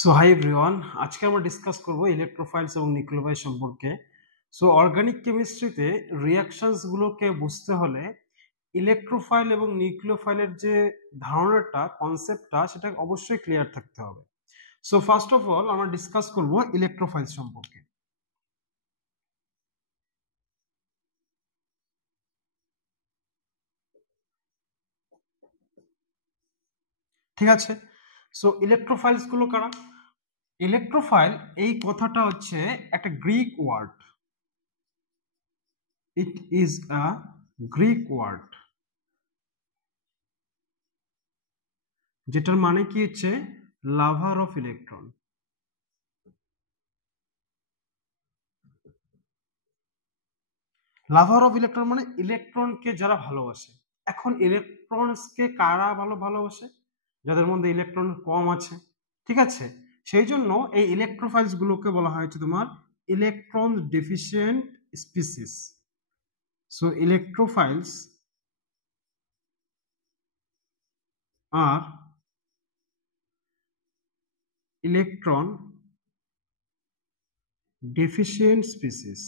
So hi everyone, আজকে আমরা discuss করব ইলেকট্রোফাইলস এবং নিউক্লিওফাইল সম্পর্কে। সো অর্গানিক কেমিস্ট্রিতে রিঅ্যাকশনস গুলোকে বুঝতে হলে ইলেকট্রোফাইল এবং নিউক্লিওফাইলের যে ধারণাটা, কনসেপ্টটা, সেটা অবশ্যই ক্লিয়ার থাকতে হবে। সো ফার্স্ট অফ অল আমরা ডিসকাস করব ইলেকট্রোফাইল সম্পর্কে। ঠিক আছে, সো ইলেকট্রোফাইলস গুলো কারা? ইলেকট্রোফাইল এই কথাটা হচ্ছে একটা Greek word. It is a Greek word, যেটার মানে কি হচ্ছে lover of electron. Lover of electron মানে ইলেকট্রনকে যারা ভালোবাসে। এখন ইলেকট্রনসকে কারা ভালোবাসে? যাদের মধ্যে ইলেকট্রন কম আছে। ঠিক আছে, সেই জন্য এই ইলেকট্রোফাইলস গুলোকে বলা হয়েছে তোমার ইলেকট্রন ডেফিসিয়েন্ট স্পিসিস। সো ইলেকট্রোফাইলস আর ইলেকট্রন ডেফিসিয়েন্ট স্পিসিস।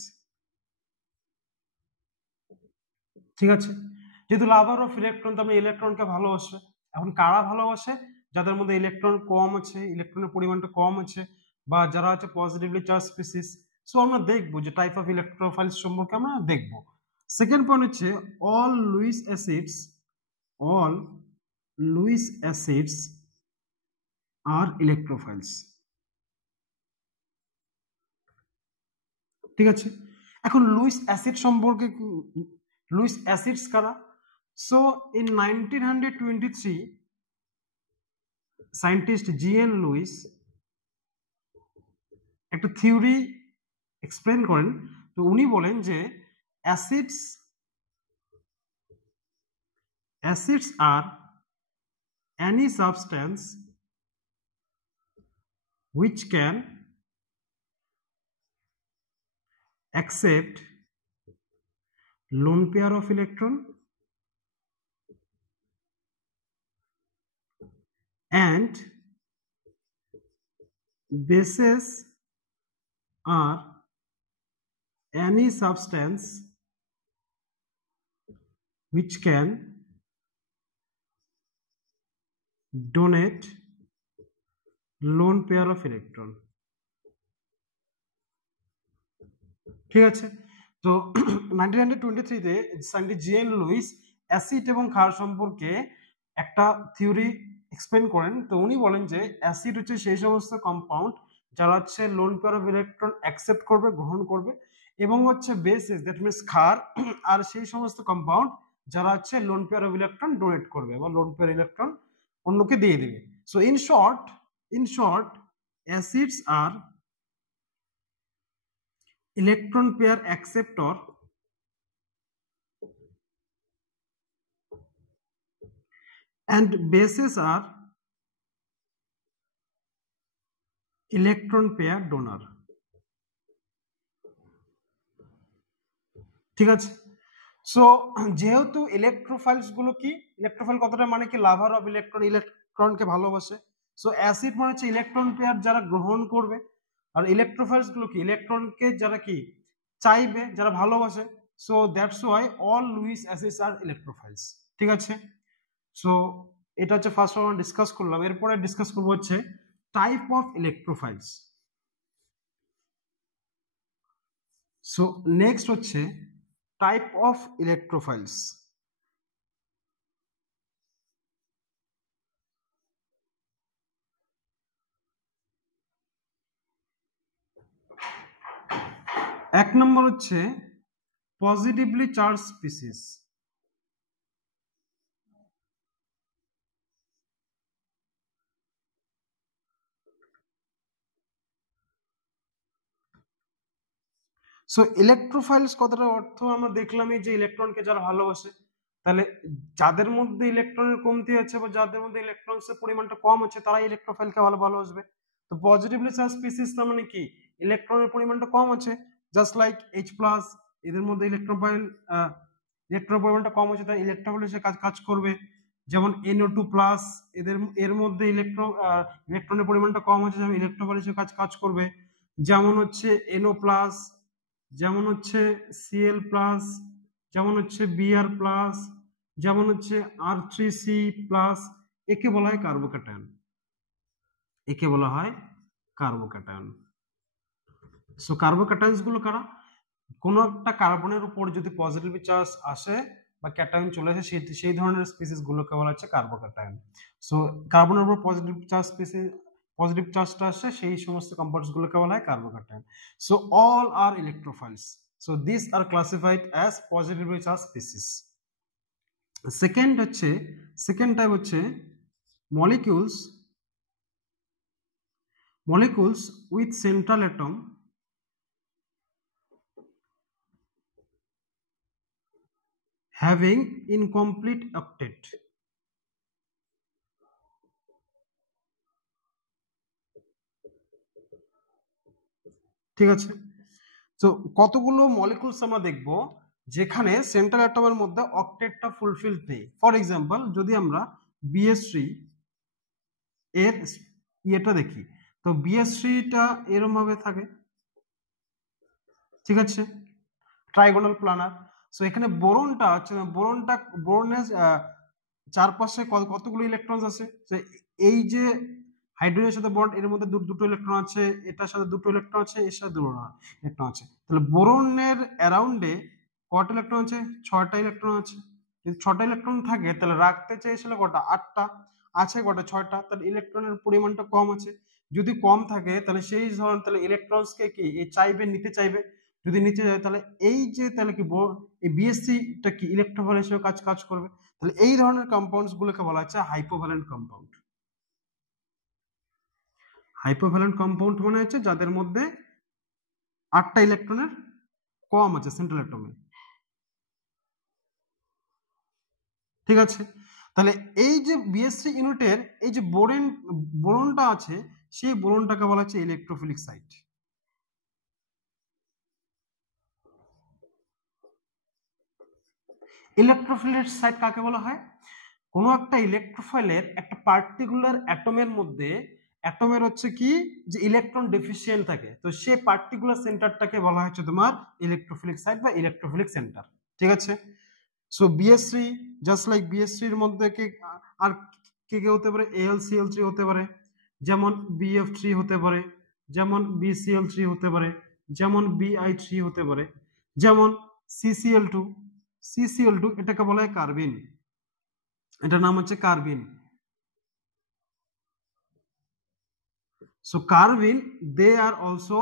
ঠিক আছে, যেহেতু লাভার অফ ইলেকট্রন, তো আমরা ইলেকট্রনকে ভালোবাসে। এখন কারা ভালোবাসে? যাদের মধ্যে ইলেকট্রন কম আছে, ইলেকট্রনের পরিমাণটা কম আছে, বা যারা হচ্ছে পজিটিভলি চার্জ স্পিসিস। সো আমরা দেখবো যে টাইপ অফ ইলেকট্রোফাইলস সম্পর্কে আমরা দেখবো। সেকেন্ড পয়েন্ট হচ্ছে all Lewis acids are electrophiles. ঠিক আছে, এখন লুইস অ্যাসিড সম্পর্কে, লুইস অ্যাসিডস কারা? So in 1923, scientist G N. Lewis একটা থিওরি এক্সপ্লেন করেন। তো উনি বলেন যে acids are any substance which can accept lone pair of electron and bases are any substance which can donate lone pair of electron. ঠিক আছে, তো 1923-তে সায়েন্টিস্ট জি.এন. লুইস অ্যাসিড এবং ক্ষার সম্পর্কে একটা থিওরি এক্সপ্লেন করেন। তো উনি বলেন যে অ্যাসিড হচ্ছে সেই সমস্ত কম্পাউন্ড যারা হচ্ছে lone pair of electron accept করবে, গ্রহণ করবে, এবং হচ্ছে বেসিস, দ্যাট মিনস ক্ষার আর সেই সমস্ত কম্পাউন্ড যারা হচ্ছে lone pair of electron donate করবে বা লোন পেয়ার ইলেকট্রন অন্যকে দিয়ে দিবে। সো ইন শর্ট অ্যাসিডস আর electron pair acceptor and bases are electron pair donor. ঠিক আছে, সো যেহেতু ইলেকট্রোফাইলস গুলো কি, ইলেকট্রোফাইল কথাটা মানে কি লাভার অফ ইলেকট্রন, ইলেকট্রনকে ভালোবাসে। সো অ্যাসিড মানে হচ্ছে ইলেকট্রন পেয়ার যারা গ্রহণ করবে, আর ইলেকট্রোফাইলস গুলো কি ইলেকট্রনকে যারা কি চাইবে, যারা ভালোবাসে। So that's why all Lewis acids are electrophiles. ঠিক আছে, সো এটা হচ্ছে ফার্স্ট আমরা ডিসকাস করলাম। এরপরে ডিসকাস করবো হচ্ছে টাইপ অফ ইলেকট্রোফাইলস। সো নেক্সট হচ্ছে টাইপ অফ ইলেকট্রোফাইলস। এক নম্বর হচ্ছে পজিটিভলি চার্জ স্পিসিস। সো ইলেকট্রোফাইলস কথাটার অর্থ আমরা দেখলামই যে ইলেকট্রনকে যারা ভালোবাসে। তাহলে যাদের মধ্যে ইলেকট্রনের কমতি আছে বা যাদের মধ্যে ইলেকট্রনসের পরিমাণটা কম আছে, তারা ইলেকট্রোফাইলকে ভালোবাসবে। তো পজিটিভলি চার্জ স্পিসিস না মানে কি ইলেকট্রনের পরিমাণটা কম আছে, জাস্ট লাইক H+, এদের মধ্যে ইলেকট্রনের পরিমাণটা কম আছে, তাই ইলেকট্রোফাইল এসে কাজ করবে। যেমন NO2 প্লাস, এর মধ্যে ইলেকট্রনের পরিমাণটা কম আছে, যেমন ইলেকট্রোফাইল হিসেবে কাজ করবে। যেমন হচ্ছে NO প্লাস, যেমন হচ্ছে Cl প্লাস, যেমন হচ্ছে Br প্লাস, যেমন হচ্ছে R3C প্লাস, একে বলা হয় কার্বোক্যাটায়ন, একে বলা হয় কার্বোক্যাটায়ন। সো কার্বোক্যাটায়নস গুলো কারা? কোনো একটা কার্বনের উপর যদি পজিটিভ চার্জ আসে বা ক্যাটায়ন চলে আসে, সেই ধরনের স্পিসিস গুলোকে বলা হচ্ছে কার্বোক্যাটায়ন। সো কার্বনের উপর পজিটিভ চার্জটা আসে, সেই সমস্ত কম্পাউন্ডস গুলোকে বলা হয় carbocation. So all are electrophiles, so this are classified as positively charge species. Second type হচ্ছে molecules with central atom having incomplete octet। ঠিক আছে, তো কতগুলো মলিকুলস আমরা দেখব যেখানে সেন্ট্রাল অ্যাটমের মধ্যে অক্টেটটা ফুলফিলড নেই। ফর এক্সাম্পল, যদি আমরা BH3 এর ইয়েটা দেখি, তো BH3টা এরকম ভাবে থাকে, ঠিক আছে, ট্রাইগোনাল প্লানার। সো এখানে বোরনটা আছে, বোরনের চারপাশে কতগুলো ইলেকট্রন আছে, এই যে হাইড্রোজেনের সাথে বন্ড, এর মধ্যে দুটো ইলেকট্রন আছে, এটার সাথে দুটো ইলেকট্রন আছে, এর সাথে দুটো ইলেকট্রন আছে। তাহলে বোরনের অ্যারাউন্ডে কটা ইলেকট্রন আছে? 6টা ইলেকট্রন আছে। যদি 6টা ইলেকট্রন থাকে, তাহলে রাখতে চেয়েছিল কটা? 8টা। আছে কটা? 6টা। তাহলে ইলেকট্রনের পরিমাণটা কম আছে। যদি কম থাকে, তাহলে সেই ধরনের, তাহলে ইলেকট্রনসকে কি নিতে চাইবে। যদি নিতে চায়, তাহলে তাহলে কি এই BH3টা কি ইলেকট্রোফাইল হিসেবে কাজ করবে। তাহলে এই ধরনের কম্পাউন্ডস গুলোকে বলা হচ্ছে হাইপোভ্যালেন্ট কম্পাউন্ড। হাইপোভ্যালেন্ট কম্পাউন্ড মানে হচ্ছে যাদের মধ্যে 8টা ইলেকট্রনের কম আছে সেন্ট্রাল অ্যাটমে। ঠিক আছে, তাহলে এই যে BH3 ইউনিটের এই যে বোরনটা আছে, সেই বোরনটাকে বলা হচ্ছে ইলেকট্রোফিলিক সাইট। ইলেকট্রোফিলিক সাইট কাকে বলা হয়? কোনো একটা ইলেকট্রোফাইলের একটা পার্টিকুলার অ্যাটমের মধ্যে, অ্যাটমের হচ্ছে কি যে ইলেকট্রন ডেফিসিয়েন্ট থাকে, তো সে পার্টিকুলার সেন্টারটাকে বলা হচ্ছে তোমার ইলেকট্রোফিলিক সাইট বা ইলেকট্রোফিলিক সেন্টার। ঠিক আছে, so BH3 just like BH3 এর মধ্যে আর কে হতে পারে? AlCl3 হতে পারে, যেমন BF3 হতে পারে, যেমন BCl3 হতে পারে, যেমন Bi3 হতে পারে, যেমন CCl2 এটাকে বলা হয় কার্বিন, এটার নাম হচ্ছে কার্বিন। সো কার্বিন দে আর অলসো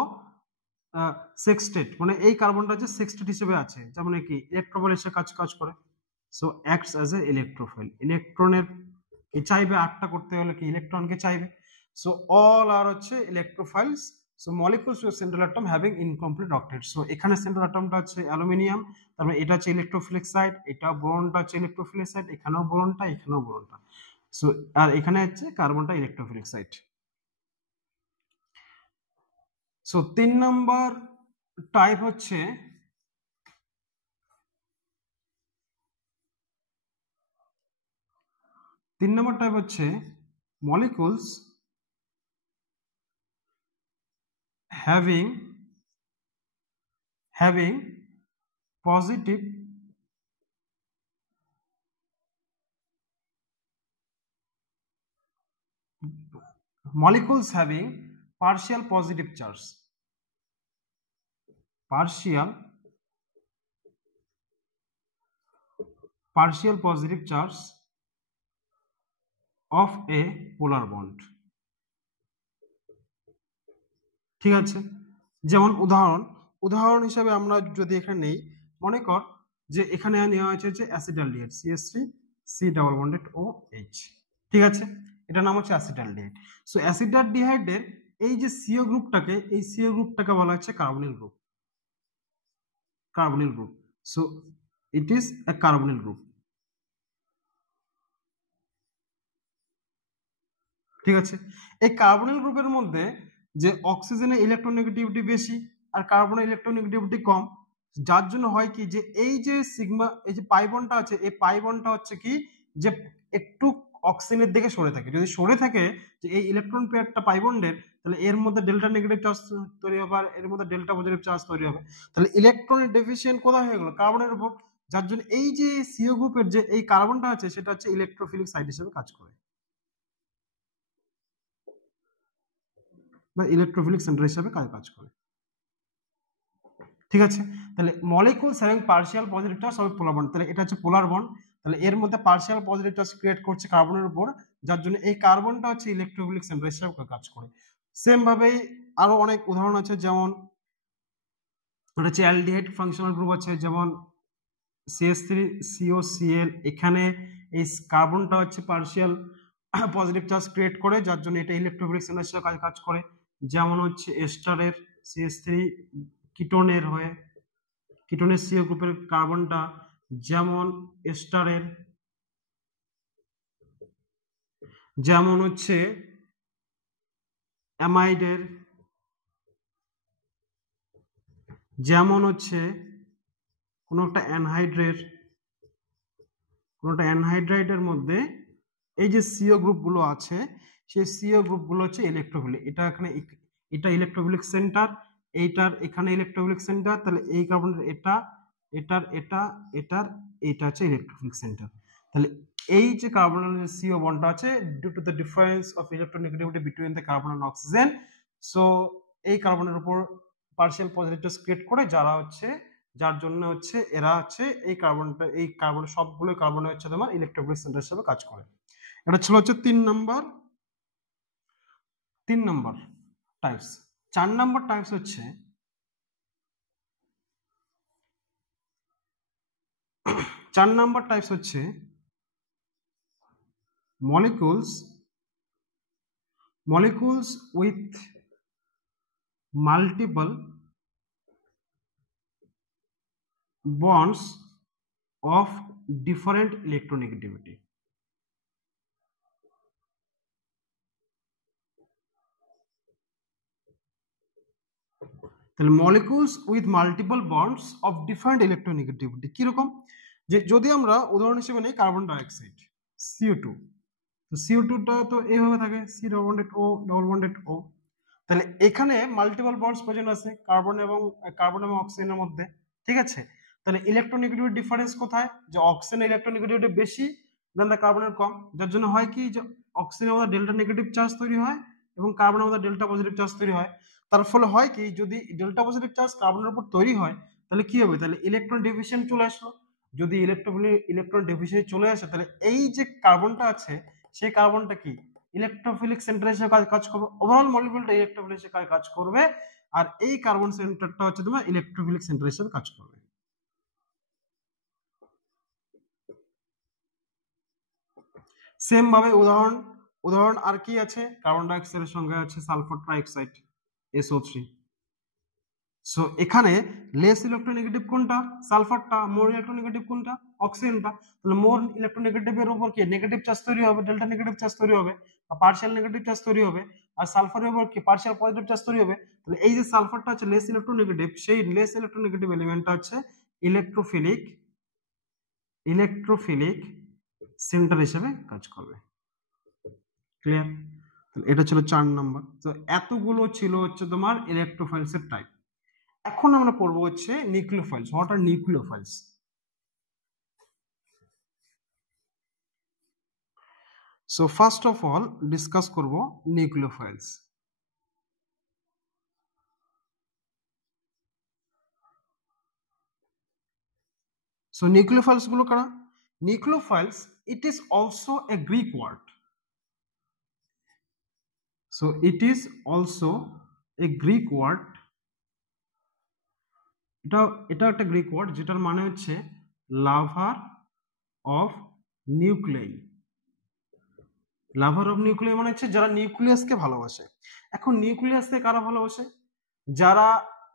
সেক্সটেট, মানে এই কার্বনটা হচ্ছে সেক্সটেট হিসেবে আছে, যেমন কি ইলেকট্রোফাইল হিসেবে কাজ করে। সো অ্যাক্টস অ্যাজ এ ইলেকট্রোফাইল। ইলেকট্রনের কি চাইবে? 8টা করতে হলে কি ইলেকট্রনকে চাইবে। সো অল আর হচ্ছে electrophiles. So molecules with central atom having incomplete octet. So এখানে সেন্ট্রাল অ্যাটমটা হচ্ছে অ্যালুমিনিয়াম, তারপরে এটা হচ্ছে ইলেকট্রোফিলিক সাইট, এটা বোরনটা হচ্ছে ইলেকট্রোফিলিক সাইট, এখানেও বোরনটা, এখানেও বোরনটা। সো আর এখানে হচ্ছে কার্বনটা ইলেকট্রোফিলিক সাইট। সো 3 নম্বর টাইপ হচ্ছে molecules having positive partial positive charge, partial positive charge of a polar bond। ঠিক আছে, যেমন উদাহরণ হিসাবে আমরা যদি এখানে নেই, মনে কর যে এখানে নেওয়া হয়েছে যে acetaldehyde CH3 C double bonded OH। ঠিক আছে, এটা নাম হচ্ছে অ্যাসিটালডিহাইড। সো অ্যাসিটালডিহাইডের এই যে CO গ্রুপটাকে বলা হচ্ছে carbonyl group. So it is a carbonyl group. ঠিক আছে, এই কার্বনিল গ্রুপের মধ্যে যে অক্সিজেনের ইলেকট্রোনেগেটিভিটি বেশি আর কার্বনের ইলেকট্রোনেগেটিভিটি কম, যার জন্য হয় কি যে এই যে সিগমা, এই যে পাই বন্ডটা আছে, এই পাই বন্ডটা হচ্ছে কি যে একটু অক্সিজেনের দিকে সরে থাকে। যদি সরে থাকে যে এই ইলেকট্রন পেয়ারটা পাই বন্ডের, তাহলে এর মধ্যে ডেল্টা নেগেটিভ চার্জ তৈরি হবে আর এর মধ্যে ডেল্টা পজিটিভ চার্জ তৈরি হবে। তাহলে ইলেকট্রনের ডেফিসিয়েন্ট কোথায় হয়ে গেল? কার্বনের উপর। যার জন্য এই যে সিও গ্রুপের যে এই কার্বনটা আছে সেটা হচ্ছে ইলেকট্রোফিলিক সাইট হিসেবে কাজ করে বা ইলেকট্রোফিলিক সেন্টার হিসেবে কাজ করে। ঠিক আছে, তাহলে molecules having partial positive charge হবে পোলার বন্ড। তাহলে এটা হচ্ছে পোলার বন্ড, তাহলে এর মধ্যে পার্শিয়াল পজিটিভ চার্জ ক্রিয়েট করছে কার্বনের উপর, যার জন্য এই কার্বনটা হচ্ছে ইলেকট্রোফিলিক সেন্টার হিসেবে কাজ করে। সেম ভাবেই আরো অনেক উদাহরণ আছে, যেমন এটা হচ্ছে অ্যালডিহাইড ফাংশনাল গ্রুপ আছে, যেমন CH3COCl, এখানে এই কার্বনটা হচ্ছে পার্শিয়াল পজিটিভ চার্জ ক্রিয়েট করে, যার জন্য এটা ইলেকট্রোফিলিক সেন্টার হিসেবে কাজ করে। যেমন হচ্ছে এস্টারের CH3 কিটোনের হয়ে, কিটোনের সিও গ্রুপের কার্বনটা, যেমন এস্টারের, যেমন হচ্ছে অ্যামাইডের, যেমন হচ্ছে কোনো একটা অ্যানহাইড্রাইডের মধ্যে এই যে সিও গ্রুপগুলো আছে সেই সিও গ্রুপগুলো হচ্ছে ইলেকট্রোফিলিক। এটা এখানে এটা ইলেকট্রোফিলিক সেন্টার, এইটার এখানে ইলেকট্রোফিলিক সেন্টার, তাহলে এই কার্বনের এটার এইটা হচ্ছে ইলেকট্রোফিলিক সেন্টার। তাহলে এই যে কার্বনের যে সিও বন্ডটা আছে, due to the difference of electronegativity between the carbon and oxygen, so এই কার্বনের উপর পার্শিয়াল পজিটিভ চার্জ ক্রিয়েট করে, যার জন্য হচ্ছে এরা হচ্ছে এই কার্বনের সবগুলো কার্বনে হচ্ছে তোমার ইলেকট্রোফিলিক সেন্টার হিসেবে কাজ করে। এটা ছিল হচ্ছে 3 নাম্বার টাইপস। 4 নাম্বার টাইপস হচ্ছে molecules with multiple bonds of different electronegativity। তাহলে molecules with multiple bonds of different electronegativity কিরকম? যে যদি আমরা উদাহরণ হিসেবে নিই কার্বন ডাইঅক্সাইড CO2, তো CO2টা তো এইভাবে থাকে, C ডবল বন্ডেড O। তাহলে এখানে মাল্টিপল বন্ডস প্রেজেন্ট আছে কার্বন এবং অক্সিজেনের মধ্যে, ঠিক আছে। তাহলে ইলেকট্রোনেগেটিভিটি ডিফারেন্স কোথায়? যে অক্সিজেনের ইলেকট্রোনেগেটিভিটি বেশি দেন দ্য কার্বনের কম, যার জন্য হয় কি যে অক্সিজেনের মধ্যে ডেল্টা নেগেটিভ চার্জ তৈরি হয় এবং কার্বনের মধ্যে ডেল্টা পজিটিভ চার্জ তৈরি হয়। তার ফলে হয় কি, যদি ডেল্টা পজিটিভ চার্জ কার্বনের উপর তৈরি হয় তাহলে কি হবে? তাহলে ইলেকট্রন ডেফিসিয়েন্ট চলে আসলো। যদি ইলেকট্রন ডেফিসিয়েন্ট চলে আসে তাহলে এই যে কার্বনটা আছে সেই কার্বনটা কি ইলেকট্রোফিলিক সেন্টার হিসেবে কাজ করবে, ওভারঅল মলিকিউলটা ইলেকট্রোফিলিক হিসেবে কাজ করবে, আর এই কার্বন সেন্টারটা হচ্ছে তোমার ইলেকট্রোফিলিক সেন্টার হিসেবে কাজ করবে। সেম ভাবে উদাহরণ আর কি আছে? কার্বন ডাইঅক্সাইডের সঙ্গে আছে সালফার ট্রাইঅক্সাইড SO3। সো এখানে লেস ইলেকট্রোনেগেটিভ কোনটা? সালফারটা। মোর ইলেকট্রোনেগেটিভ কোনটা? অক্সিজেনটা। তাহলে মোর ইলেকট্রোনেগেটিভের উপর কি নেগেটিভ চার্জ তৈরি হবে, ডেল্টা নেগেটিভ চার্জ তৈরি হবে বা পার্শিয়াল নেগেটিভ চার্জ তৈরি হবে, আর সালফারের উপর কি পার্শিয়াল পজিটিভ চার্জ তৈরি হবে। তাহলে এই যে সালফারটা হচ্ছে লেস ইলেকট্রোনেগেটিভ, সেই লেস ইলেকট্রোনেগেটিভ এলিমেন্টটা হচ্ছে ইলেকট্রোফিলিক সেন্টার হিসেবে কাজ করবে। ক্লিয়ার? এটা ছিল 4 নাম্বার। তো এতগুলো ছিল হচ্ছে তোমার ইলেকট্রোফাইলসের টাইপ। এখন আমরা পড়বো হচ্ছে nucleophiles. What are nucleophiles? So first of all discuss করব নিউক্লিওফাইলস। সো নিউক্লিওফাইলস গুলো কারা? নিউক্লিওফাইলস, it is also a Greek word. So it is also a Greek word. এটা একটা গ্রিক ওয়ার্ড যেটার মানে হচ্ছে lover of nuclei. Lover of nuclei মানে হচ্ছে যারা নিউক্লিয়াসকে ভালোবাসে। এখন নিউক্লিয়াসকে কারা ভালোবাসে? যারা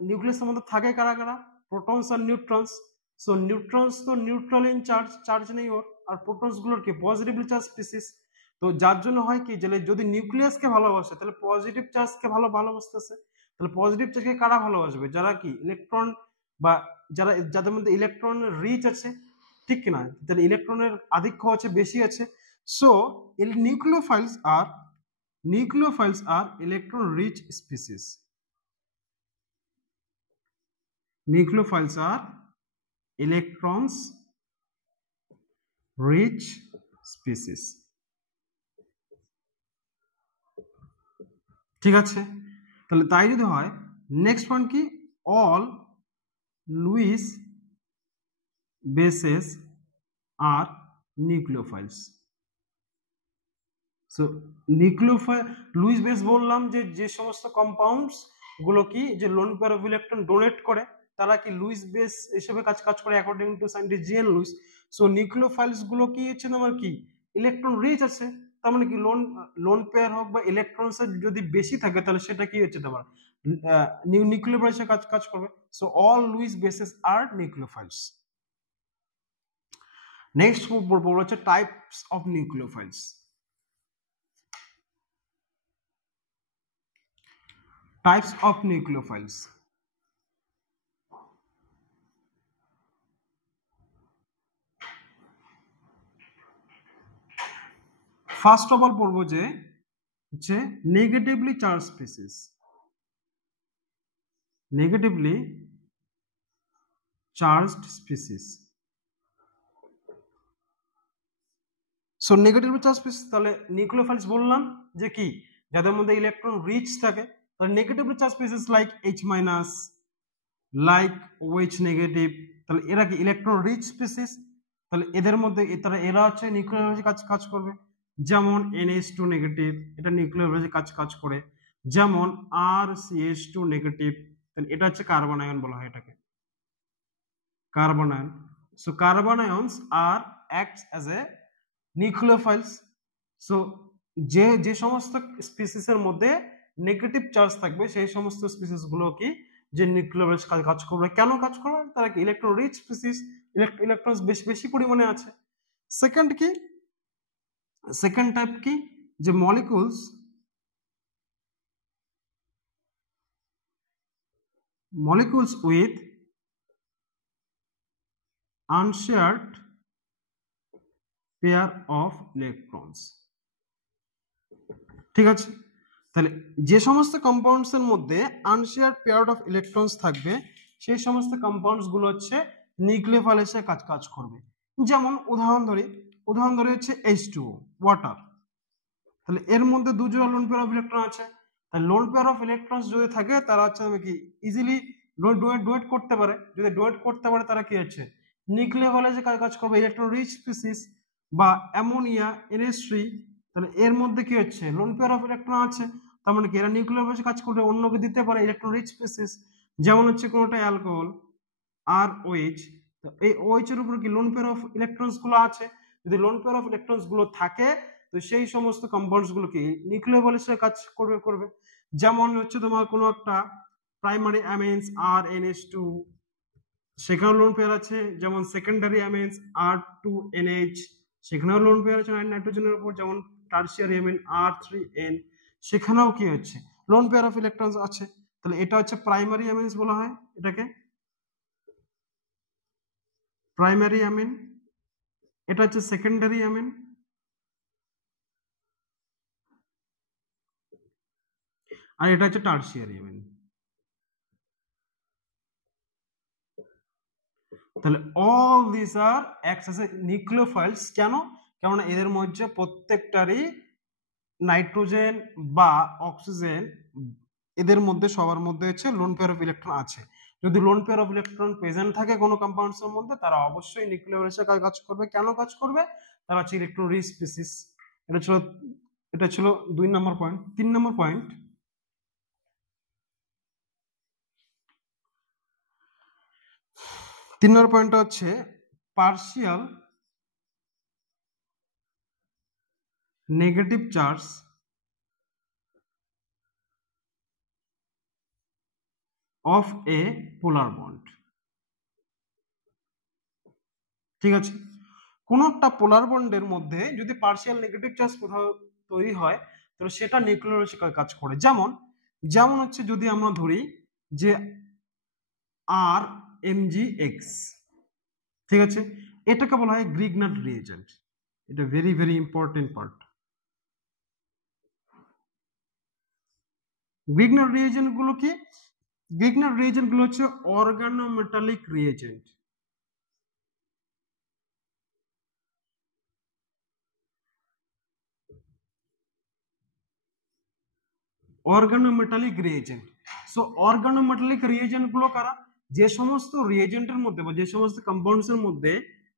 নিউক্লিয়াসের মধ্যে থাকে কারা? প্রোটনস আর নিউট্রনস। সো নিউট্রনস তো নিউট্রাল ইন চার্জ নেই ওর, আর প্রোটনস গুলোর কি পজিটিভলি চার্জ স্পিসিস। তো যার জন্য হয় কি, যদি নিউক্লিয়াসকে ভালোবাসে তাহলে পজিটিভ চার্জকে ভালোবাসতেছে। তাহলে পজিটিভ চার্জকে কারা ভালোবাসবে? যারা কি ইলেকট্রন বা যাদের মধ্যে ইলেকট্রন রিচ আছে, ঠিক কিনা? তাহলে ইলেকট্রনের আধিক্য আছে, বেশি আছে। So nucleophiles are electron rich species. Nucleophiles are electrons rich species. ঠিক আছে, তাহলে তাই যদি হয়, নেক্সট ওয়ান কি, all Lewis bases are nucleophiles. So Lewis base বললাম যে সমস্ত কম্পাউন্ডস গুলো কি, যে lone pair of electron donate করে, তারা কি লুইস বেস হিসেবে কাজ করে according to scientist G N Lewis. So nucleophiles গুলো কি হচ্ছে তোমার কি, ইলেকট্রন রিচ আছে, তার মানে কি লোন পেয়ার হোক বা ইলেকট্রনস যদি বেশি থাকে তাহলে সেটা কি হচ্ছে তোমার নিউক্লিওফাইলস কাজ করবে। So all Lewis bases are nucleophiles. Next বলবো হচ্ছে types of nucleophiles. Types of nucleophiles. First of all পড়বো যে negatively charged species. Negatively charged species. So negatively charged species তাহলে নিউক্লিওফাইলস বললাম যে কি, যাদের মধ্যে ইলেকট্রন রিচ থাকে। Negatively charge species like H-, like OH negative, তাহলে এরা কি ইলেকট্রন রিচ স্পিসিস। তাহলে এদের মধ্যে এরা হচ্ছে নিউক্লিওফাইলসে কাজ করবে। যেমন NH2 নেগেটিভ, এটা নিউক্লিওফাইলসে কাজ করে। যেমন RCH2 নেগেটিভ, তাহলে এটা হচ্ছে কার্বন আয়ন বলা হয় এটাকে, carbon ion. So carbon ions are acts as a nucleophiles. So যে সমস্ত স্পিসিসের মধ্যে নেগেটিভ চার্জ থাকবে সেই সমস্ত স্পিসিস গুলো কি, যে নিউক্লিওফাইলস কাজ করবে। কেন কাজ করবে? তারা কি ইলেকট্রন রিচ স্পিসিস, ইলেকট্রনস বেশি পরিমাণে আছে। সেকেন্ড টাইপ কি, যে molecules with unshared pair of electrons। ঠিক আছে, তাহলে যে সমস্ত কম্পাউন্ডস এর মধ্যে আনশেয়ার্ড পেয়ার অফ ইলেকট্রনস থাকবে সেই সমস্ত কম্পাউন্ডস গুলো হচ্ছে নিউক্লিওফাইলসে কাজ করবে। যেমন উদাহরণ ধরি হচ্ছে H2O, ওয়াটার। তাহলে এর মধ্যে দুজোড়া লোন পেয়ার অফ ইলেকট্রন আছে। তাহলে লোন পেয়ার অফ ইলেকট্রনস যদি থাকে তারা হচ্ছে কি ইজিলি ডোনেট করতে পারে। যদি ডোনেট করতে পারে তারা কি হচ্ছে নিউক্লিওফাইলসে কাজ করবে, ইলেকট্রন রিচ স্পিসিস। বা অ্যামোনিয়া NH3, তাহলে এর মধ্যে কি হচ্ছে লোন পেয়ার অফ ইলেকট্রন আছে, তার মানে কি এরা নিউক্লিওফাইলসে কাজ করবে, অন্যকে দিতে পারে ইলেকট্রন রিচ স্পিসিস। যেমন হচ্ছে কোনটা অ্যালকোহল ROH, এই OH এর উপর কি লোন পেয়ার অফ ইলেকট্রনস গুলো আছে। যদি লোন পেয়ার অফ ইলেকট্রনস গুলো থাকে তো সেই সমস্ত কম্পাউন্ডস গুলো কি নিউক্লিওফাইলসে কাজ করবে। যেমন হচ্ছে তোমার কোনো একটা প্রাইমারি অ্যামিনস RNH2, সেখানেও লোন পেয়ার আছে। যেমন সেকেন্ডারি অ্যামিনস R2NH, সেখানেও লোন পেয়ার আছে নাইট্রোজেনের উপর। যেমন টারশিয়ারি অ্যামিন R3N, সেখানেও কি হচ্ছে লোন পেয়ার অফ ইলেকট্রনস আছে। তাহলে এটা হচ্ছে প্রাইমারি অ্যামিনস বলা হয় এটাকে, প্রাইমারি অ্যামিন। এটা হচ্ছে সেকেন্ডারি অ্যামিন। আর এটা হচ্ছে টারশিয়ারি অ্যামিন। তাহলে all this are acts as a nucleophiles. কেন? কারণ এদের মধ্যে প্রত্যেকটারই নাইট্রোজেন বা অক্সিজেন, এদের মধ্যে সবার মধ্যে হচ্ছে লোন পেয়ার অফ ইলেকট্রন আছে। যদি loan pair of electron present থাকে কোনো কম্পাউন্ডস এর মধ্যে, তারা অবশ্যই নিউক্লিওফাইলসে কাজ করবে। কেন কাজ করবে? তারা হচ্ছে ইলেকট্রন রিচ স্পিসিস। এটা ছিল 2 নম্বর পয়েন্ট। 3 নম্বর পয়েন্ট, হচ্ছে partial negative charge of A polar bond. ঠিক আছে, কোন একটা পোলার বন্ডের মধ্যে যদি পার্শিয়াল নেগেটিভ চার্জ কোথাও তৈরি হয় তাহলে সেটা নিউক্লিওফাইলসে কাজ করে। যেমন হচ্ছে যদি আমরা ধরি যে RMgX, ঠিক আছে, এটাকে বলা হয় গ্রিগনার রিএজেন্ট। এটা very very important part. Grignard reagent গুলো কি? গ্রিগনার রিএজেন্ট গুলো হচ্ছে organometallic reagent. Organometallic reagent. So organometallic reagent গুলো কারা? যে সমস্ত রিএজেন্টের মধ্যে বা যে সমস্ত কম্পাউন্ডস এর মধ্যে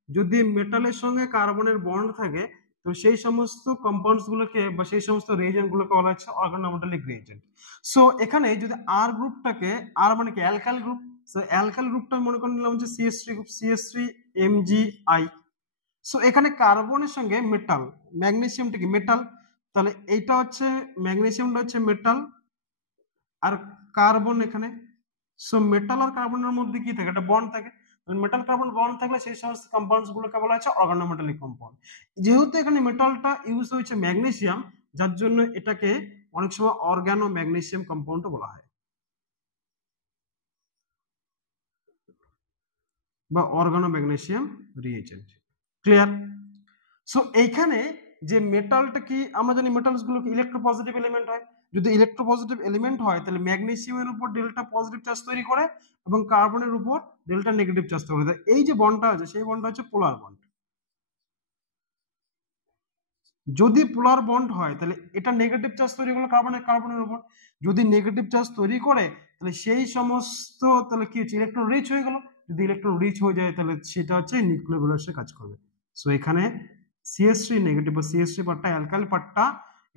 যদি মেটালের সঙ্গে কার্বনের বন্ড থাকে, তো সেই সমস্ত কম্পাউন্ডস গুলোকে বা সেই সমস্ত রিএজেন্ট গুলোকে বলা হচ্ছে অর্গানোমেটালিক রিএজেন্ট। সো এখানে যদি আর গ্রুপটাকে, আর মানে কি অ্যালকাইল গ্রুপ, সো অ্যালকাইল গ্রুপটা মনে করে নিলাম হচ্ছে CH3 গ্রুপ, CH3MgI। সো এখানে কার্বনের সঙ্গে মেটাল, ম্যাগনেসিয়ামটা কি মেটাল, তাহলে এইটা হচ্ছে ম্যাগনেসিয়ামটা হচ্ছে মেটাল আর কার্বন এখানে। সো মেটাল আর কার্বনের মধ্যে কি থাকে? একটা বন্ড থাকে। মেটাল কার্বন বন্ড থাকলে সেই সমস্ত কম্পাউন্ডস গুলোকে বলা হচ্ছে অর্গানোমেটালিক কম্পাউন্ড। যেহেতু এখানে মেটালটা ইউজ হয়েছে ম্যাগনেসিয়াম, যার জন্য এটাকে অনেক সময় অর্গানো ম্যাগনেসিয়াম কম্পাউন্ড বলা হয় বা organo magnesium reagent. Clear? So এইখানে যে মেটালটা কি, আমরা জানি মেটালস গুলো কি ইলেকট্রোপজিটিভ এলিমেন্ট হয়। যদি ইলেকট্রোপজিটিভ এলিমেন্ট হয় তাহলে ম্যাগনেসিয়ামের উপর ডেল্টা পজিটিভ চার্জ তৈরি করে এবং কার্বনের উপর ডেল্টা নেগেটিভ চার্জ তৈরি করে। এই যে বন্ডটা আছে সেই বন্ডটা হচ্ছে পোলার বন্ড। যদি পোলার বন্ড হয় তাহলে এটা নেগেটিভ চার্জ তৈরি করলো কার্বনের উপর। যদি নেগেটিভ চার্জ তৈরি করে তাহলে সেই সমস্ত, তাহলে কি হচ্ছে? ইলেকট্রন রিচ হয়ে গেল। যদি ইলেকট্রন রিচ হয়ে যায় তাহলে সেটা হচ্ছে নিউক্লিওফিলিসে কাজ করবে। সো এখানে CH3 নেগেটিভ বা CH3 পার্টটা, অ্যালকাইল পার্টটা,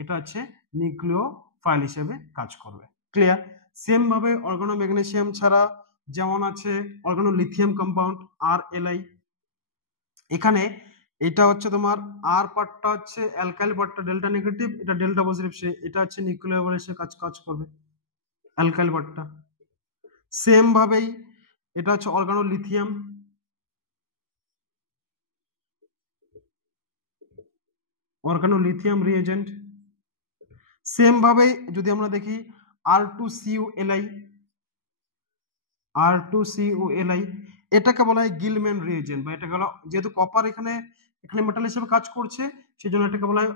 এটা হচ্ছে নিউক্লিওফাইল হিসেবে কাজ করবে। ক্লিয়ার? সেম ভাবে অর্গানো ম্যাগনেসিয়াম ছাড়া যেমন আছে অর্গানো লিথিয়াম কম্পাউন্ড RLi। এখানে এটা হচ্ছে তোমার আর পার্টটা হচ্ছে অ্যালকাইল পার্টটা ডেল্টা নেগেটিভ, এটা ডেল্টা পজিটিভ, সে এটা হচ্ছে নিউক্লিওফিলিসে কাজ করবে অ্যালকাইল পার্টটা। সেম ভাবেই এটা হচ্ছে organo lithium, organo lithium reagent. Same ভাবে যদি আমরা দেখি R2CuLi, R2CuLi এটাকে বলা হয় গিলম্যান রিএজেন্ট, বা এটাকে বলা, যেহেতু কপার এখানে মেটাল হিসেবে কাজ করছে সেই জন্য এটাকে বলা হয়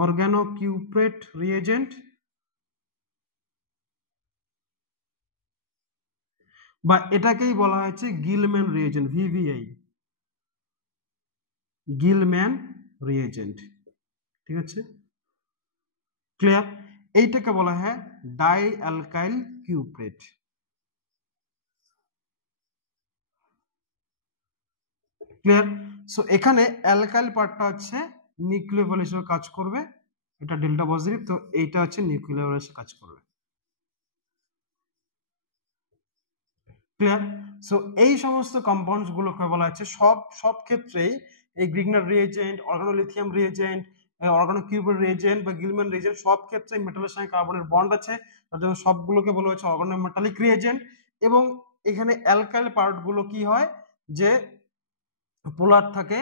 অর্গানোকিউপ্রেট রিএজেন্ট, বা এটাকেই বলা হয়েছে Gilman reagent, VVI, Gilman reagent. ঠিক আছে? ক্লিয়ার? এইটাকে বলা হয় ডাই অ্যালকাইল কিউপ্রেট। ক্লিয়ার? সো এখানে অ্যালকাইল পার্টটা হচ্ছে নিউক্লিওফিল হিসেবে কাজ করবে, এটা ডেল্টা পজিটিভ, তো এইটা হচ্ছে নিউক্লিওফিল হিসেবে কাজ করবে। ক্লিয়ার? সো এই সমস্ত কম্পাউন্ডস গুলোকে বলা হচ্ছে সব ক্ষেত্রেই এই গ্রিগনার রিএজেন্ট, অর্গানোলিথিয়াম রিএজেন্ট, অর্গানোকিউপ্রেট রিএজেন্ট বা গিলম্যান রিএজেন্ট, সব ক্ষেত্রে মেটালের সঙ্গে কার্বনের বন্ড আছে, তার জন্য সবগুলোকে বলা হচ্ছে অর্গানোমেটালিক রিএজেন্ট। এবং এখানে অ্যালকাইল পার্ট গুলো কি হয়, যে পোলার থাকে,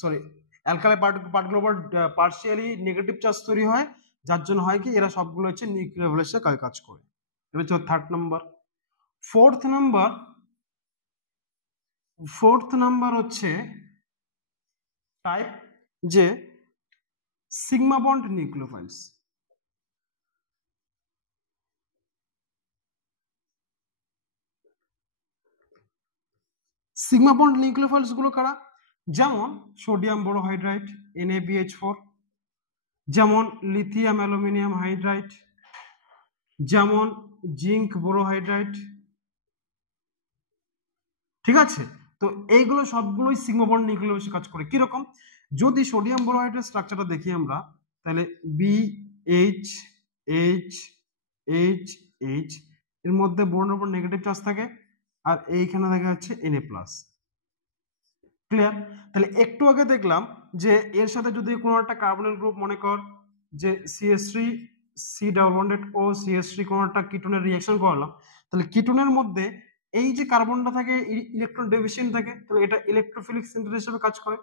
সরি, অ্যালকাইল পার্টগুলোর উপর পার্শিয়ালি নেগেটিভ চার্জ তৈরি হয়, যার জন্য হয় কি এরা সবগুলো হচ্ছে নিউক্লিওফিলিসে কাজ করে। এটা হচ্ছে থার্ড নাম্বার। ফোর্থ নাম্বার হচ্ছে টাইপ, যে সিগমা বন্ড নিউক্লিওফাইলস। সিগমা বন্ড নিউক্লিওফাইলস গুলো কারা? যেমন সোডিয়াম বোরোহাইড্রাইড NaBH4, যেমন লিথিয়াম অ্যালুমিনিয়াম হাইড্রাইড, যেমন জিঙ্ক বোরোহাইড্রাইড। ঠিক আছে? তো এইগুলো সবগুলোই সিগমা বন্ড নিউক্লিওফাইলসে কাজ করে। কিরকম? যদি সোডিয়াম বোরোহাইড্রেট স্ট্রাকচারটা দেখি আমরা, তাহলে BH এর মধ্যে বোরনের উপর নেগেটিভ চার্জ থাকে, আর এইখানে দেখা যাচ্ছে Na+। ক্লিয়ার? তাহলে একটু আগে দেখলাম যে এর সাথে যদি কোনো একটা কার্বনের গ্রুপ, মনে কর যে CH3C ডাবল বন্ডেড ও CH3 কোনো একটা কিটোনের রিঅ্যাকশন করলাম, তাহলে কিটোনের মধ্যে এই যে কার্বনটা থাকে ইলেকট্রন ডেফিসিয়েন্ট থাকে, তাহলে এটা ইলেকট্রোফিলিক সিন্টার হিসেবে কাজ করে।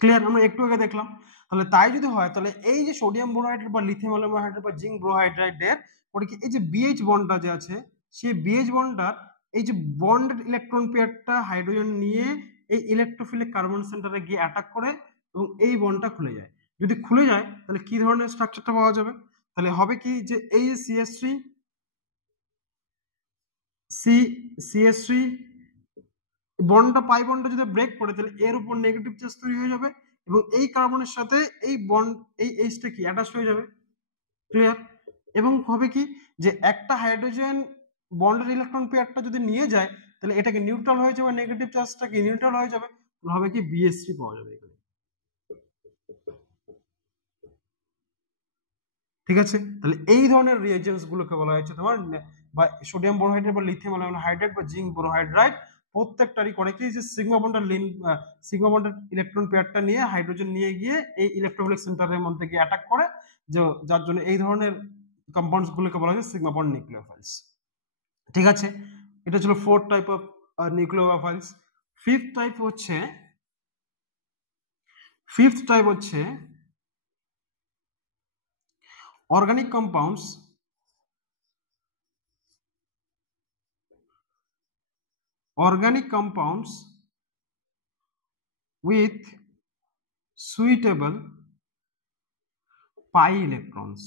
ক্লিয়ার? আমরা একটু আগে দেখলাম। তাহলে তাই যদি হয় তাহলে এই যে সোডিয়াম বোরোহাইড্রেট বা লিথিয়াম অ্যালুমিনিয়াম হাইড্রাইড বা জিঙ্ক বোরোহাইড্রাইডের পরে কি এই যে বিএইচ বন্ডটা যে আছে সেই বিএইচ বন্ডটার এই যে বন্ডেড ইলেকট্রন পেয়ারটা হাইড্রোজেন নিয়ে এই ইলেকট্রোফিলিক কার্বন সেন্টারে গিয়ে অ্যাটাক করে এবং এই বন্ডটা খুলে যায়। যদি খুলে যায় তাহলে কি ধরনের স্ট্রাকচারটা পাওয়া যাবে? তাহলে হবে কি যে এই CH3 বন্ডটা পাই বন্ডটা যদি ব্রেক করে তাহলে এর উপর নেগেটিভ চার্জ তৈরি হয়ে যাবে এবং এই কার্বনের সাথে এই বন্ড এই এইচটা কি অ্যাটাচ হয়ে যাবে। ক্লিয়ার? এবং হবে কি যে একটা হাইড্রোজেন বন্ডের ইলেকট্রন পেয়ারটা যদি নিয়ে যায় তাহলে এটাকে নিউট্রাল হয়ে যাবে, নেগেটিভ চার্জটা কি নিউট্রাল হয়ে যাবে, তাহলে হবে কি BH3 পাওয়া যাবে এখানে। ঠিক আছে, তাহলে এই ধরনের রিয়েজেন্টস গুলোকে বলা হয়েছে তোমার বা সোডিয়াম বোরোহাইড্রেট বা লিথিয়াম অ্যালুমিনাম হাইড্রেট বা জিঙ্ক বোরোহাইড্রাইট প্রত্যেকটারই করে কি যে সিগমা বন্ডের ইলেকট্রন পেয়ারটা নিয়ে হাইড্রোজেন নিয়ে গিয়ে এই ইলেকট্রোফিলিক সেন্টারের মধ্যে গিয়ে অ্যাটাক করে, যে যার জন্য এই ধরনের কম্পাউন্ডস গুলোকে বলা হয়েছে সিগমা বন্ড নিউক্লিওফাইলস। ঠিক আছে, এটা ছিল 4th type of nucleophiles. Fifth type হচ্ছে organic compounds with suitable pi electrons।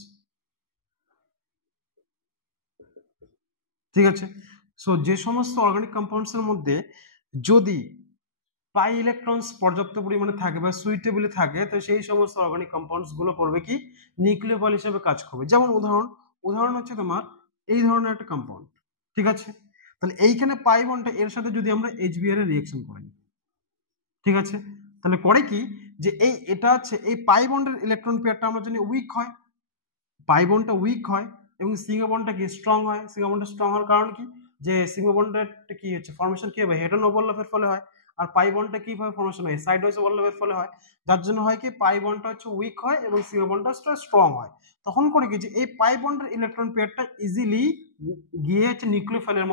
ঠিক আছে, সো যে সমস্ত অর্গানিক কম্পাউন্ডস এর মধ্যে যদি পাই ইলেকট্রনস পর্যাপ্ত পরিমাণে থাকে বা সুইটেবল থাকে তো সেই সমস্ত অর্গানিক কম্পাউন্ডস গুলো পড়বে কি নিউক্লিওফাইল হিসেবে কাজ করবে। যেমন উদাহরণ হচ্ছে তোমার এই ধরনের একটা কম্পাউন্ড। ঠিক আছে, তাহলে এইখানে পাই বন্ডটা এর সাথে যদি আমরা HBr এর রিঅ্যাকশন করি, ঠিক আছে, তাহলে করে কি যে এটা হচ্ছে এই পাই বন্ডের ইলেকট্রন পেয়ারটা আমরা জানি উইক হয়, পাই বন্ডটা উইক হয় এবং সিগমা বন্ডটা কি স্ট্রং হয়। সিগমা বন্ডটা স্ট্রং হওয়ার কারণ কি যে সিগমা বন্ডের কি হচ্ছে ফর্মেশন কি হবে হেড অন ওভারল্যাপের ফলে হয়, আর পাই বন্ডটা কিভাবে ফর্মেশন হয় সাইড ওয়াইজ ওভারল্যাপের ফলে হয়, যার জন্য হয় কি পাই বন্ডটা হচ্ছে উইক হয় এবং সিগমা বন্ডটা স্ট্রং হয়। তখন করে কি যে এই পাই বন্ডের ইলেকট্রন পেয়ারটা ইজিলি গিয়ে হচ্ছে নিউক্লিওফাইলের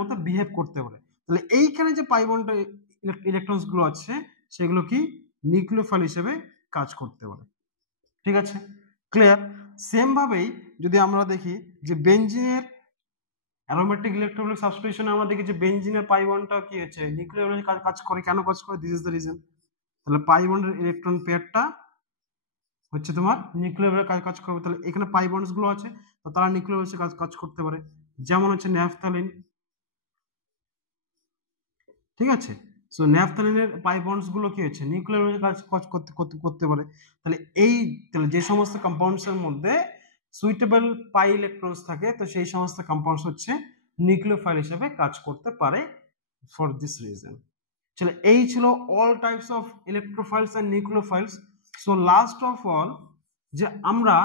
মতো বিহেভ করতে পারে। তাহলে এইখানে যে পাই বন্ডের ইলেকট্রনস গুলো আছে সেগুলো কি নিউক্লিওফাইল হিসেবে কাজ করতে পারে। ঠিক আছে, ক্লিয়ার? সেম ভাবেই যদি আমরা দেখি যে বেনজিনের অ্যারোমেটিক ইলেকট্রোফিলিক সাবস্টিটিউশনে আমরা দেখি যে বেনজিনের পাই বন্ডটা কি হচ্ছে নিউক্লিওফাইলে কাজ করে। কেন কাজ করে? This is the reason. তাহলে পাই বন্ডের ইলেকট্রন পেয়ারটা হচ্ছে তোমার নিউক্লিওফাইলে কাজ করবে। তাহলে এখানে পাই বন্ডস গুলো আছে তো তারা নিউক্লিওফাইলে কাজ করতে পারে, যেমন হচ্ছে ন্যাফথালিন। ঠিক আছে, সো ন্যাফথালিনের পাই বন্ডস গুলো কি হচ্ছে নিউক্লিওফাইলে কাজ করতে পারে। তাহলে যে সমস্ত কম্পাউন্ডস এর মধ্যে সুইটেবল পাই ইলেকট্রনস থাকে তো সেই সমস্ত কম্পাউন্ডস হচ্ছে নিউক্লিওফাইল হিসেবে কাজ করতে পারে ফর দিস রিজন। চলো, এই ছিল all types of electrophiles and nucleophiles. So last of all যে আমরা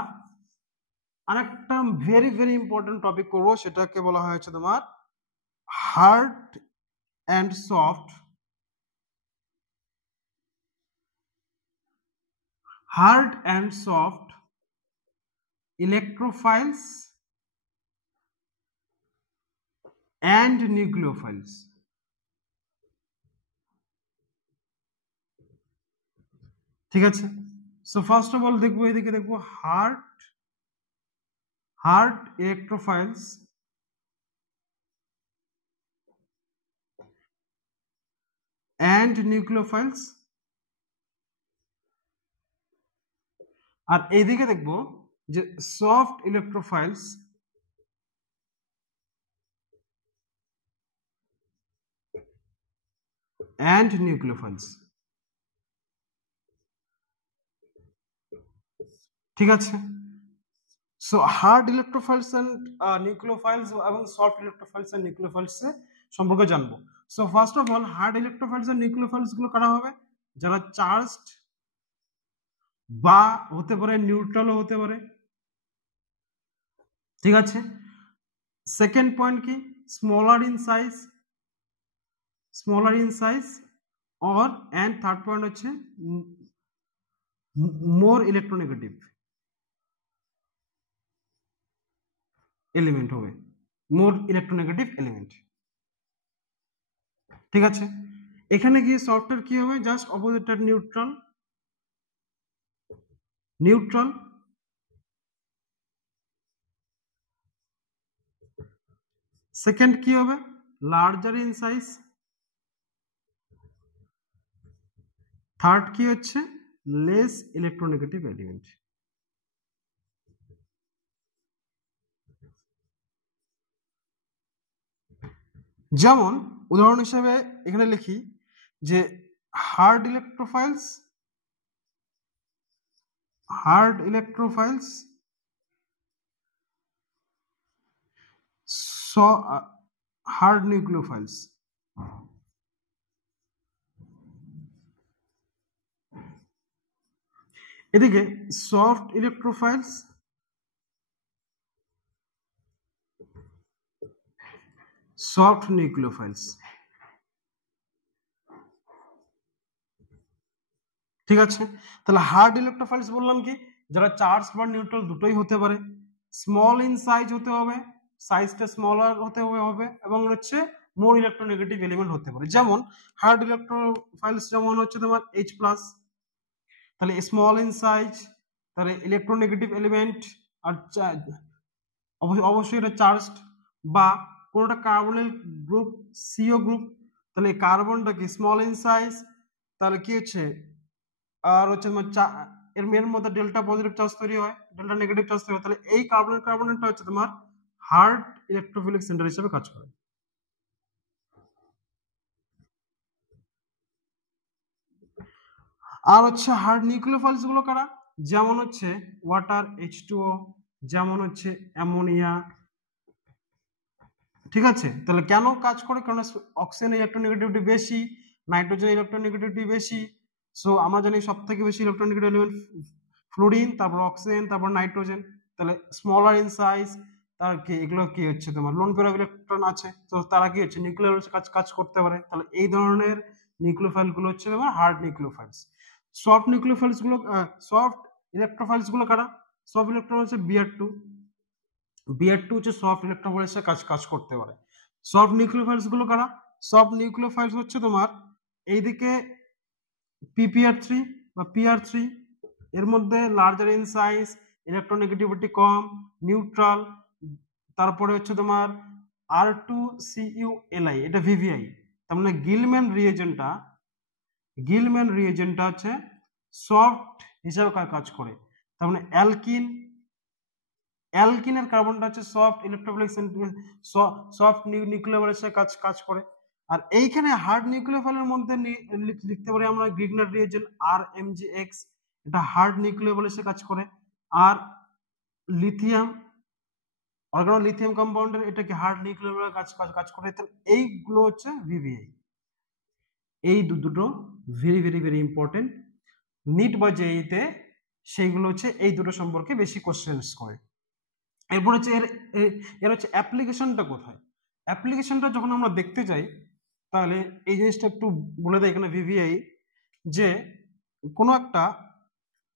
আরেকটা ভেরি ইম্পর্টেন্ট টপিক করবো, সেটাকে বলা হয়েছে তোমার hard and soft electrophiles and nucleophiles। ঠিক আছে, সো ফার্স্ট অফ অল দেখবো এদিকে দেখবো হার্ড ইলেকট্রোফাইলস and nucleophiles, আর এইদিকে দেখবো যে সফট ইলেকট্রোফাইলস and nucleophiles। ঠিক আছে, so hard electrophiles and nucleophiles এবং সফট ইলেকট্রোফাইলস এন্ড নিউক্লিওফাইলস সম্পর্কে জানবো। So first of all hard electrophiles and nucleophiles গুলো কারা হবে? যারা চার্জড বা হতে পারে নিউট্রালও হতে পারে। ঠিক আছে, সেকেন্ড পয়েন্ট কি smaller in size or and third point হচ্ছে মোর ইলেকট্রোনেগেটিভ এলিমেন্ট হবে, মোর ইলেকট্রোনেগেটিভ এলিমেন্ট। ঠিক আছে, এখানে কি সফটওয়্যার কি হবে জাস্ট অপোজিটটা নিউট্রাল সেকেন্ড কি হবে, লার্জার ইন সাইজ। থার্ড কি হচ্ছে, লেস ইলেকট্রোনেগেটিভ এলিমেন্ট। যেমন উদাহরণ হিসেবে এখানে লিখি যে হার্ড ইলেকট্রোফাইলস, হার্ড নিউক্লিওফাইলস। এদিকে সফট ইলেকট্রোফাইলস, সফট নিউক্লিওফাইলস। ঠিক আছে, তাহলে হার্ড ইলেকট্রোফাইলস বললাম কি, যারা চার্জ বা নিউট্রাল দুটোই হতে পারে, স্মল ইন সাইজ হতে হবে, সাইজটা স্মলার হতে হবে, এবং হচ্ছে মোর ইলেকট্রোনেগেটিভ এলিমেন্ট হতে পারে। যেমন হার্ড ইলেকট্রোফাইলস যেমন হচ্ছে তোমার H+, তাহলে স্মল ইন সাইজ, তাহলে ইলেকট্রোনেগেটিভ এলিমেন্ট, আর অবশ্যই এটা চার্জড, বা কোনোটা কার্বনের গ্রুপ CO গ্রুপ, তাহলে কার্বনটা কি স্মল ইন সাইজ, তাহলে কি হচ্ছে, আর হচ্ছে এর মধ্যে ডেল্টা পজিটিভ চার্জ তৈরি হয়, ডেল্টা নেগেটিভ চার্জ তৈরি হয়, তাহলে এই কার্বনটা হচ্ছে তোমার হার্ড ইলেকট্রোফিলিক সেন্টার হিসেবে কাজ করে। আর হচ্ছে হার্ড নিউক্লিওফাইলস গুলো কারা, যেমন হচ্ছে ওয়াটার H2O, যেমন হচ্ছে অ্যামোনিয়া। ঠিক আছে, তাহলে কেন কাজ করে, কারণ অক্সিজেন ইলেকট্রোনেগেটিভিটি বেশি, নাইট্রোজেন ইলেকট্রোনেগেটিভিটি বেশি। সো আমরা জানি সব থেকে বেশি ইলেকট্রোনেগেটিভ এলিমেন্ট ফ্লোরিন, তারপর অক্সিজেন, তারপর নাইট্রোজেন। তাহলে স্মলার ইন সাইজ, তার কি এগুলো কি হচ্ছে তোমার লোন পেয়ার অফ ইলেকট্রন আছে, তো তারা কি হচ্ছে নিউক্লিয়ার কাজ করতে পারে। তাহলে এই ধরনের নিউক্লিওফাইল গুলো হচ্ছে তোমার হার্ড নিউক্লিওফাইলস। সফট নিউক্লিওফাইলস গুলো, সফট ইলেকট্রোফাইলস গুলো কারা, সফট ইলেকট্রন হচ্ছে Br2 হচ্ছে সফট ইলেকট্রোফাইলস এর কাজ করতে পারে। সফট নিউক্লিওফাইলস গুলো কারা, সফট নিউক্লিওফাইলস হচ্ছে তোমার এইদিকে ppr3 বা pr3, এর মধ্যে larger in size, electronegativity com, neutral, তারপরে হচ্ছে তোমার R2CuLi, এটা VVI। তার মানে গিলম্যান রিএজেন্টটা হচ্ছে সফট হিসাবে কাজ করে। তার মানে অ্যালকিনের কার্বনটা হচ্ছে সফট ইলেকট্রোফিলিক সফট নিউক্লিওফাইলের সাথে কাজ করে। আর এইখানে হার্ড নিউক্লিওফাইলের মধ্যে লিখতে পারি আমরা গ্রিগনার রিএজেন্ট RMgX, এটা হার্ড নিউক্লিওফাইলের সাথে কাজ করে। আর লিথিয়াম, অর্গানো লিথিয়াম কম্পাউন্ডের, এটা কি হার্ড নিউক্লিওফাইলের কাজ করে। তাহলে এইগুলো হচ্ছে VVI। এই দুটো very very very important, NEET বা জেইতে সেইগুলো হচ্ছে এই দুটো সম্পর্কে বেশি কোশ্চেন্স করে। এরপর হচ্ছে এর হচ্ছে অ্যাপ্লিকেশনটা কোথায়। অ্যাপ্লিকেশনটা যখন আমরা দেখতে যাই, তাহলে এই জিনিসটা একটু বলে দেয় এখানে VVI, যে কোনো একটা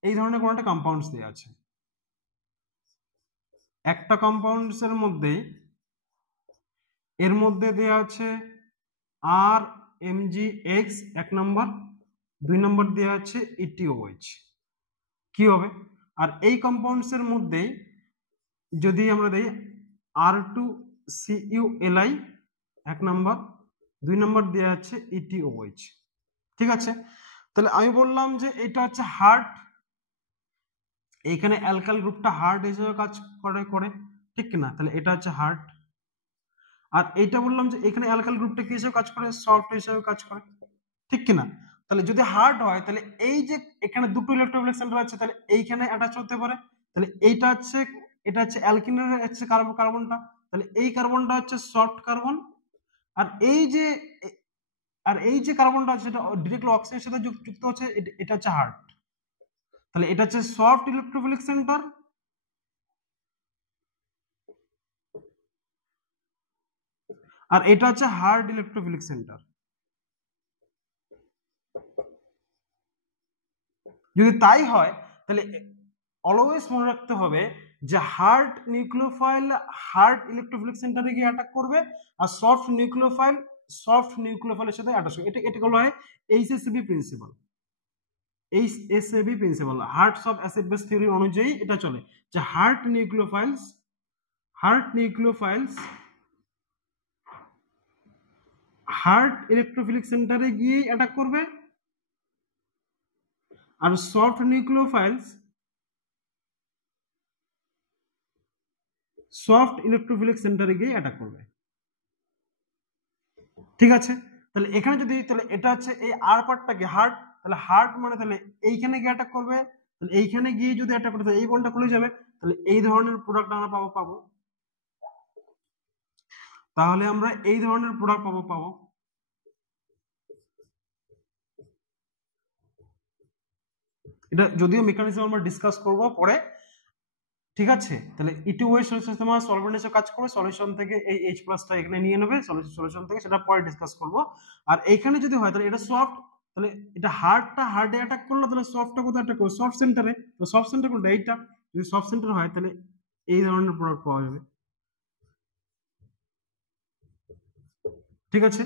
এই ধরনের কোনো একটা কম্পাউন্ডস দেওয়া আছে, একটা কম্পাউন্ডস এর মধ্যেই এর মধ্যে দেওয়া আছে RMgX 1 নম্বর, 2 নম্বর দেওয়া আছে ETOH। কি হবে, আর এই কম্পাউন্ডস এর মধ্যেই যদি আমরা দেই R2CuLi 1 নম্বর, 2 নম্বর দেওয়া আছে ETOH। ঠিক আছে, তাহলে আমি বললাম যে এটা হচ্ছে হার্ড, এইখানে অ্যালকাইল গ্রুপটা হার্ড হিসেবে কাজ করে, ঠিক কিনা, তাহলে এটা হচ্ছে হার্ড। আর এইটা বললাম যে এখানে অ্যালকাইল গ্রুপটা কি হিসেবে কাজ করে, সফট হিসেবে কাজ করে, ঠিক কিনা। তাহলে যদি হার্ড হয়, তাহলে এই যে এখানে দুটো ইলেকট্রোফিলিক সেন্টার আছে, তাহলে এইখানে অ্যাটাচ হতে পারে। তাহলে এটা হচ্ছে অ্যালকিনের হচ্ছে কার্বনটা, তাহলে এই কার্বনটা হচ্ছে সফট কার্বন। আর এই যে কার্বনটা আছে সেটা ডিরেক্টলি অক্সিজেনের সাথে যুক্ত হচ্ছে, এটা হচ্ছে হার্ড। তাহলে এটা হচ্ছে সফট ইলেকট্রোফিলিক সেন্টার, আর এটা হচ্ছে হার্ড ইলেকট্রোফিলিক সেন্টার। যদি তাই হয়, তাহলে অলওয়েজ মনে রাখতে হবে যে হার্ড নিউক্লিওফাইল হার্ড ইলেকট্রোফিলিক সেন্টারে গিয়ে অ্যাটাক করবে, আর সফট নিউক্লিওফাইলের সাথে অ্যাটাচ করবে। এটা বলা হয় HSAB প্রিন্সিপাল। HSAB প্রিন্সিপাল, হার্টস অফ অ্যাসিড বেস থিওরি অনুযায়ী এটা চলে, যে হার্ড নিউক্লিওফাইলস হার্ড ইলেকট্রোফিলিক সেন্টারে গিয়ে অ্যাটাক করবে, আর সফট নিউক্লিওফাইলস সফট ইলেকট্রোফিলিক সেন্টারে গিয়ে অ্যাটাক করবে। ঠিক আছে, তাহলে এখানে যদি তাহলে এটা হচ্ছে এই আর পার্টটাকে হার্ড, তাহলে হার্ড মানে তাহলে এইখানে গিয়ে অ্যাটাক করবে, তাহলে এইখানে গিয়ে যদি অ্যাটাক করে তাহলে এই বন্ডটা খুলে যাবে, তাহলে এই ধরনের প্রোডাক্ট আমরা পাবো। তাহলে আমরা এই ধরনের প্রোডাক্ট পাবো। এটা যদিও মেকানিজম আমরা ডিসকাস করব পরে। ঠিক আছে, তাহলে E2 ওয়ে সিস্টেম সলভেন্ট এসে কাজ করে, সলিউশন থেকে এই H+টা এখানে নিয়ে নেবে সলিউশন থেকে, সেটা পরে ডিসকাস করব। আর এইখানে যদি হয় তাহলে এটা সফট, তাহলে এটা হার্ডে অ্যাটাক করলো, তাহলে সফটটা কোথায় অ্যাটাক করবে? সফট সেন্টারে। তো সফট সেন্টার কোনটা? এইটা। যদি সফট সেন্টার হয় তাহলে এই ধরনের প্রোডাক্ট পাওয়া যাবে। ঠিক আছে,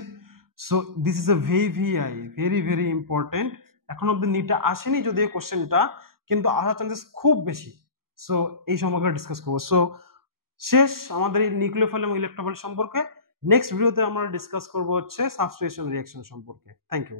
so this is a very very important. এখন অব্দি নিটে আসেনি যদিও কোশ্চেনটা, কিন্তু আসার চান্সেস খুব বেশি। সো এই সম্পর্কে ডিসকাস করবো। সো শেষ আমাদের এই নিউক্লিওফাইল এবং ইলেকট্রোফাইল সম্পর্কে। নেক্সট ভিডিওতে আমরা ডিসকাস করবো হচ্ছে সাবস্টিটিউশন রিঅ্যাকশন সম্পর্কে। Thank you.